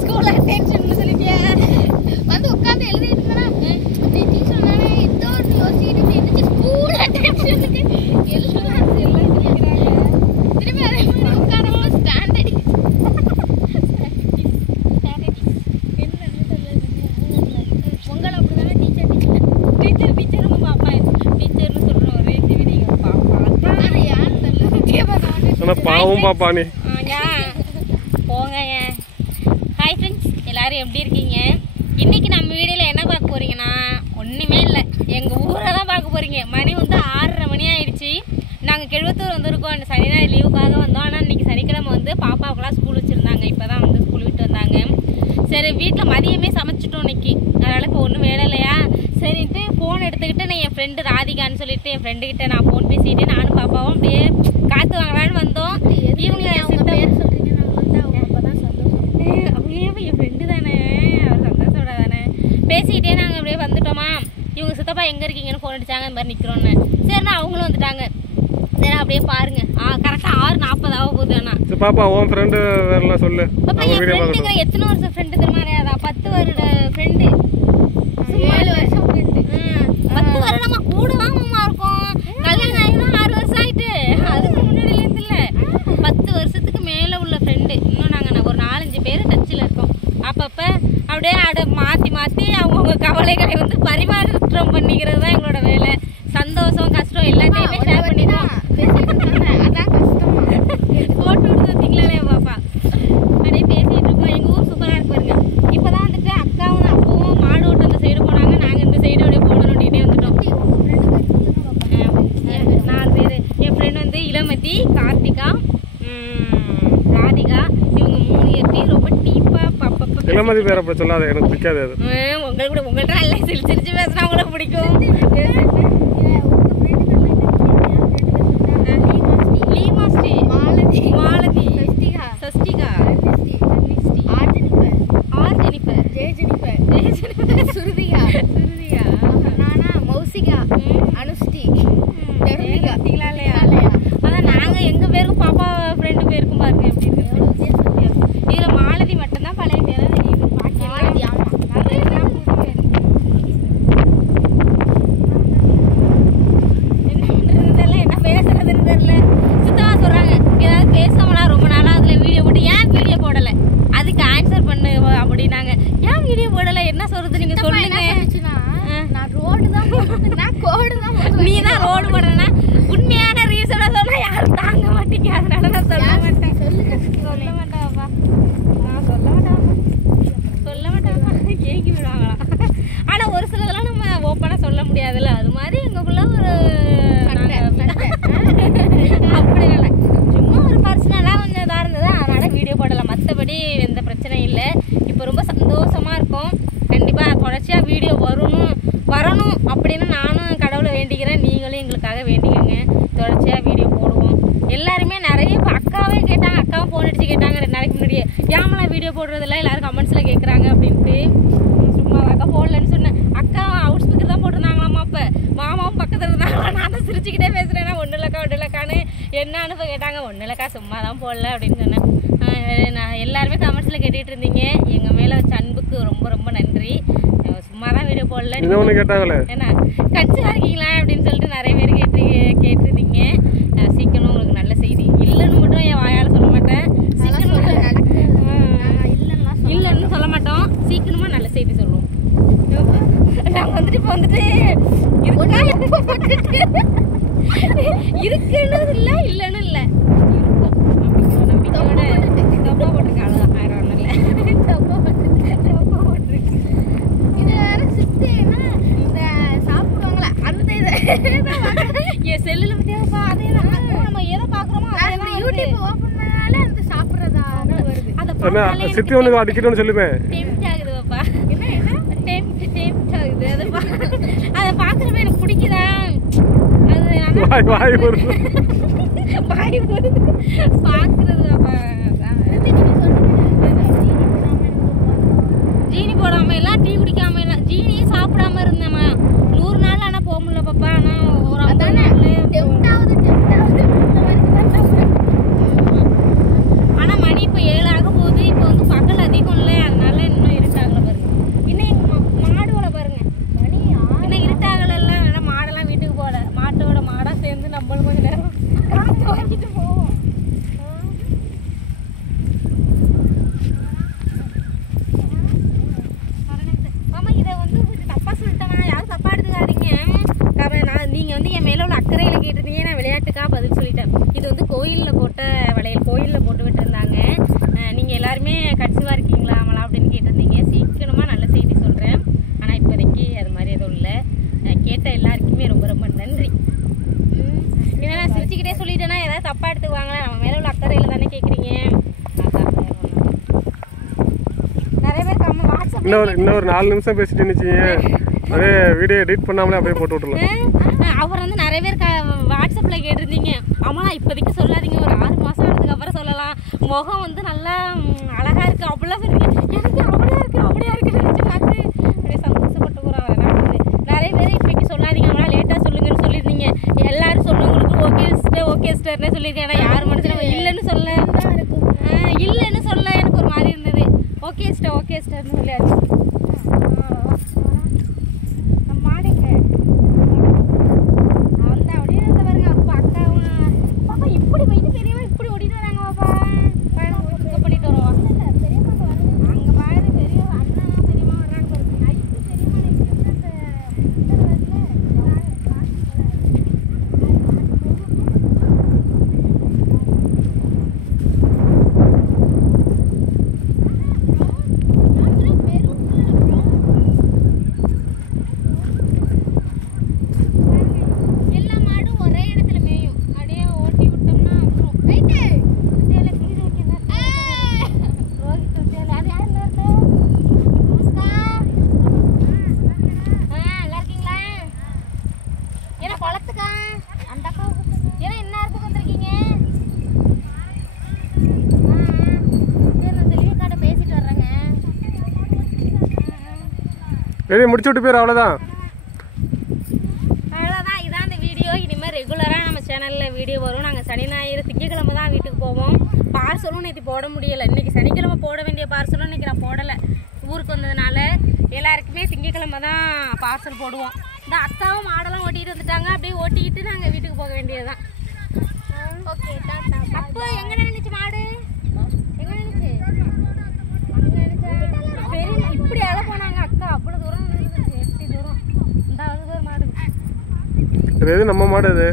School attention சொல்லிட்டியா வந்து உட்காந்து எழுதிட்டு இருந்தா நீ டீச்சர் நானே ஏதோ யோசிச்சுட்டு இருந்துச்சு ஸ்கூல் அட்டென்ஷனுக்கு எல்லாம் சொல்லிக்கிறாங்க திரும்பி அதே மாதிரி உட்காரமா ஸ்டாண்டர்ட் உங்களை அப்படிதானே டீச்சரும் பாப்பா டீச்சர்னு சொல்ற ஒரே நீங்க பாப்பா ஆனா யாரும் தெரியல பாவம் பாப்பா நீ போங்க. ஹாய் ஃப்ரெண்ட்ஸ், எல்லாரும் எப்படி இருக்கீங்க? இன்னைக்கு நம்ம வீடியோவில் என்ன பார்க்க போறீங்கன்னா ஒன்றுமே இல்லை, எங்கள் ஊரை தான் பார்க்க போறீங்க. மணி வந்து 6:30 மணி ஆயிடுச்சு. நாங்கள் கெழுவத்தூர் வந்திருக்கோம். அந்த சனி ஞாயிறு லீவுக்காக வந்தோம். ஆனால் இன்னைக்கு சனிக்கிழமை வந்து பாப்பாவுக்குலாம் ஸ்கூல் வச்சுருந்தாங்க. இப்போ தான் வந்து ஸ்கூல் விட்டு வந்தாங்க. சரி, வீட்டில் மதியமே சமைச்சிட்டோம் இன்னைக்கு. அதனால் இப்போ ஒன்றும் வேலை இல்லையா சரின்ட்டு ஃபோன் எடுத்துக்கிட்டு நான் என் ஃப்ரெண்டு ராதிகான்னு சொல்லிட்டு என் ஃப்ரெண்டுக்கிட்ட நான் ஃபோன் பேசிட்டு நானும் பாப்பாவும் அப்படியே காற்று வாங்கலான்னு வந்தோம். இவங்க பேர் சொல்றீங்க, நான் வந்து அவங்க அப்பதான் சந்தோஷம். அப்படியே என் ஃப்ரெண்டு தானே, அவர் சந்தோஷோட தானே பேசிக்கிட்டே நாங்கள் அப்படியே வந்துட்டோமா. இவங்க சித்தப்பா எங்கே இருக்கீங்கன்னு ஃபோன் அடிச்சாங்க, இந்த மாதிரி நிற்கிறோன்னு. சரிண்ணா அவங்களும் வந்துட்டாங்க. சரி அப்படியே பாருங்க. கரெக்டாக 6:40 ஆக போகுது. அண்ணா பாப்பா உன் ஃப்ரெண்டு வேறலாம் சொல்லு. பாப்பா என் ஃப்ரெண்டுங்கிற எத்தனை வருஷம் ஃப்ரெண்டு தெரியுமா? 10 வருட ஃப்ரெண்டு. 7 வருஷம் ஃப்ரெண்டு. 10 வருடமா கூட தான் மாமா இருக்கும். கல்யாணம் ஆகினா 6 வருஷம் ஆயிட்டு. அதுக்கு முன்னாடி இல்லை 10 வருஷத்துக்கு மேலே உள்ள ஃப்ரெண்டு. இன்னும் நாங்கள் ஒரு 4-5 பேர் டச்சில் இருக்கோம். அப்பப்போ அப்படியே மாற்றி அவங்கவுங்க கவலைகளை வந்து பரிமாற்றம் பண்ணிக்கிறது தான் எங்களோட வேலை. சந்தோஷம் கஷ்டம் எல்லாத்தையுமே ஷேர் பண்ணிடுவோம். அதான் கஷ்டம். போட்டு விடுத்து வச்சிங்களே பாப்பா. அப்படியே பேசிட்டு இருக்கோம். எங்கள் ஊர் சூப்பராக இருக்கு பாருங்க. இப்போ தான் வந்துட்டு அக்காவும் அப்பவும் மாடு ஓட்டு அந்த சைடு போனாங்க. நாங்கள் இந்த சைடு அப்படியே போனோட்டிகிட்டே வந்துட்டோம். 4 பேர். என் ஃப்ரெண்ட் வந்து இளமதி, கார்த்திகா, ராதிகா. இவங்க 3 எட்டி ரொம்ப டீப்பா பாப்பா. இளமதி பேரை அப்படி சொல்லாத, எனக்கு பிடிக்காது அது. உங்களுக்கு கூட உங்கள்கிட்ட நல்லா சிரிச்சு பேசுனா உங்களுக்கு பிடிக்கும். மாலதி, சஷ்டிகா, சுருதிகா, நானா, மௌசிகா, அனுஷ்டி, தருணிகா. அதான் நாங்கள் எங்கள் பேருக்கும் பாப்பா ஃப்ரெண்டு பேருக்கும் பாருங்க எப்படி இருக்கு. இதில் மாலதி மட்டும்தான் பழைய பேராக தெரியுது. பாக்கி என்ன பேசுறதுன்னு தெரியல. சுத்தமாக சொல்கிறாங்க ஏதாவது பேசாமலா ரொம்ப நாளாக அதில் வீடியோ போட்டு ஏன் வீடியோ போடலை அதுக்கு ஆன்சர் பண்ணு அப்படின்னாங்க. ஏன் வீடியோ போடலை என்ன சொல்றது நீங்கள் சொல்லுங்க. நான் ரோடு தான் நான் கோடு தான். நீ தான் ரோடு போடுறேன்னா உண்மையான ரீசனை சொன்னா யாரும் தாங்க மாட்டீங்க. அதனால நான் சொல்ல மாட்டேன். சொல்ல மாட்டாப்பா, நான் சொல்ல மாட்டாப்பா கேக்கி விடுவாங்களா. ஆனா ஒரு சிலதெல்லாம் நம்ம ஓப்பனா சொல்ல முடியாதுல்ல. அது மாதிரி எங்களுக்குள்ள ஒரு அப்படி இல்லை, சும்மா ஒரு பர்சனலா கொஞ்சம் இதாக இருந்தது. அதனால வீடியோ போடலாம். மற்றபடி எந்த பிரச்சனையும் இல்லை. இப்போ ரொம்ப சந்தோஷமா இருக்கும். கண்டிப்பா தொடர்ச்சியா வீடியோ வரணும் அப்படின்னு நானும் கடவுளை வேண்டிக்கிறேன். நீங்களும் எங்களுக்காக வேண்டிக்கங்க. தொடர்ச்சியாக வீடியோ போடுவோம். எல்லாருமே நிறைய இப்போ அக்காவே கேட்டாங்க. அக்காவும் ஃபோன் அடிச்சு கேட்டாங்க 2 நாளைக்கு முன்னாடியே, ஏமலா வீடியோ போடுறதில்ல எல்லாரும் கமெண்ட்ஸில் கேட்குறாங்க அப்படின்ட்டு. சும்மா அக்கா போடலன்னு சொன்னேன். அக்கா அவுட் ஸ்பீக்கர் தான் போட்டிருந்தாங்களாம்மா. அப்போ மாமாவும் பக்கத்தில் இருந்தாங்களா. நான் தான் சிரிச்சுக்கிட்டே பேசுகிறேன்னா ஒன்றும் இல்லைக்கான்னு என்ன அனுப்ப கேட்டாங்க. ஒன்றும் இல்லைக்கா சும்மா தான் போடல அப்படின்னு சொன்னேன். நான் எல்லாருமே கமெண்ட்ஸில் கேட்டுட்டு இருந்தீங்க. எங்கள் மேலே வச்ச அன்புக்கு ரொம்ப ரொம்ப நன்றி. சும்மா தான் வீடியோ போடல. ஏன்னா கட்சியாக இருக்கீங்களா அப்படின்னு சொல்லிட்டு நிறைய பேர் கேட்டிருந்தீங்க. சீக்கிரம் உங்களுக்கு நல்ல செய்தி இல்லைன்னு மட்டும் என் வாயால் சொல்ல மாட்டேன். இல்லைன்னு சொல்ல மாட்டோம். சீக்கிரமாக நல்ல செய்தி சொல்லுவோம். நாங்கள் வந்துட்டு இப்போ வந்துட்டு இருக்குன்னு இல்லை இல்லைன்னு இல்லை இருக்கும் அப்படிங்கிற நம்பிக்கையோட டப்பா போட்டிருக்காங்க. ஆயிரம் ஒன்றும் இல்லை, டப்பா போட்டிருக்கு. இது வேற சித்தேனா இந்த சாப்பிடுவாங்களா அந்த என் செல்லுல பத்தியாப்பா அதே தான். நம்ம எதை பார்க்குறோமோ அதே யூடியூப் ஓபன் பண்ணாலே அந்த சாப்பிடுறதா வருது. அதை பார்த்தாலே சித்தி ஒன்று அடிக்கணும்னு சொல்லுவேன். டெம்ப்ட் ஆகுது பாப்பா. டெம்ப்ட் ஆகுது. அதை பார்க்குறப்ப எனக்கு பிடிக்குதா. அது வாய் வருது பார்க்குறது பாப்பா. ஜீனி போடாம எல்லாம் டீ குடிக்காம எல்லாம் ஜீனியே சாப்பிடாம இருந்தேம்மா 100 நாள். ஆனால் போக முடியல பாப்பா. ஆனால் ஒரு 50 நாள். ஆனால் மணி இப்போ 7 ஆக போகுது. இப்போ வந்து பகல் அதிகம் இல்லை. பாசிட்டிவாக இருக்கீங்களா ஆமலா அப்படின்னு கேட்டிருந்தீங்க. சீக்கிரமாக நல்ல செய்தி சொல்கிறேன். ஆனால் இப்போதைக்கு அது மாதிரி எதுவும் இல்லை. கேட்ட எல்லாருக்குமே ரொம்ப ரொம்ப நன்றி. ஏன்னா நான் சிரிச்சுக்கிட்டே சொல்லிட்டேன்னா ஏதாவது தப்பாக எடுத்துக்குவாங்களா? நம்ம மேலே உள்ள அக்கறையில் தானே கேட்குறீங்க. நிறைய பேர் வாட்ஸ்அப் இன்னொரு 4 நிமிஷம் பேசிட்டு இருந்துச்சிங்க. அதே வீடியோ எடிட் பண்ணாமலே அப்படியே போட்டு விட்டுலாம். அவர் வந்து நிறைய பேர் வாட்ஸ்அப்பில் கேட்டிருந்தீங்க. ஆமாம் இப்போதைக்கு சொல்லாதீங்க, ஒரு 6 மாதம் ஆனதுக்கு அப்புறம் சொல்லலாம். முகம் வந்து நல்லா அழகாக இருக்குது அப்படிலாம் இருக்கு. எனக்கு அப்படியா இருக்குன்னு நினச்சி பார்த்து அப்படியே சந்தோஷப்பட்டு போகிறோம். நிறைய பேர் இப்போதைக்கு சொல்லாதீங்க, ஆனால் லேட்டாக சொல்லுங்கன்னு சொல்லியிருந்தீங்க. எல்லாரும் சொன்னவங்களுக்கு ஓகே சிஸ்டர்னே சொல்லியிருக்கேன். ஆனால் யார் மனசுல இல்லைன்னு சொல்ல எனக்கு ஒரு மாதிரி இருந்தது. ஓகே சிஸ்டர்னு சொல்லியாச்சு. வெளியே முடிச்சு விட்டு போயிரு. அவ்வளோதான். இதான் இந்த வீடியோ. இனிமேல் ரெகுலராக நம்ம சேனலில் வீடியோ வரும். நாங்கள் சனி ஞாயிறு திங்கக்கிழமை தான் வீட்டுக்கு போவோம். பார்சலும் நேற்று போட முடியலை. இன்றைக்கி சனிக்கிழமை போட வேண்டிய பார்சலும் இன்றைக்கி நான் போடலை. ஊருக்கு வந்ததுனால எல்லாருக்குமே திங்கக்கிழமை தான் பார்சல் போடுவோம். இந்த அக்காவும் மாடெல்லாம் ஓட்டிகிட்டு வந்துட்டாங்க. அப்படியே ஓட்டிக்கிட்டு நாங்கள் வீட்டுக்கு போக வேண்டியது தான். ஓகே அப்போ எங்கே நினைச்சு மாடு எங்கே நினைச்சு பெரிய இப்படி அழ போனாங்க அக்கா. அவ்வளோ தூரம் 8 தூரம். இந்த வருது ஒரு மாடு. இது நம்ம மாடு. இது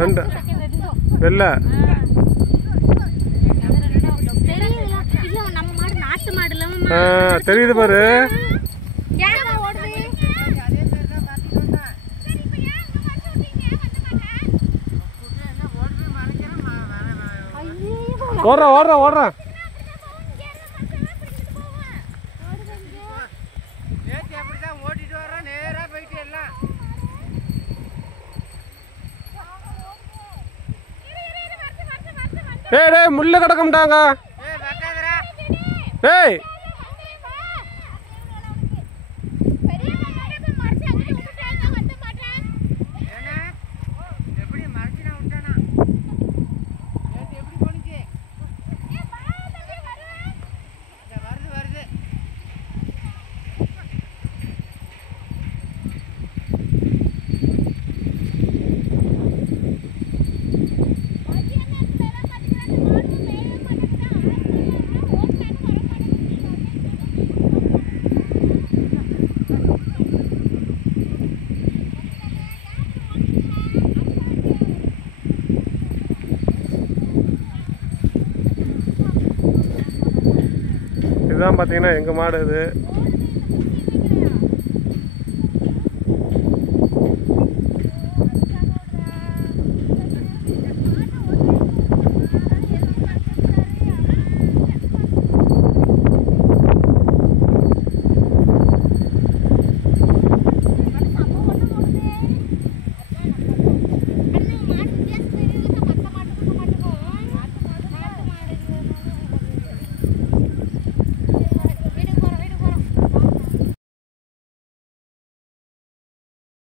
2 வெள்ளை நம்ம மாடு நாட்டு மாடுல தெரியுது பாரு. ஓடுறேன். டேய் முள்ள கிடக்கும்டாங்க. டேய் இதுதான் பார்த்தீங்கன்னா எங்கள் மாடு. இது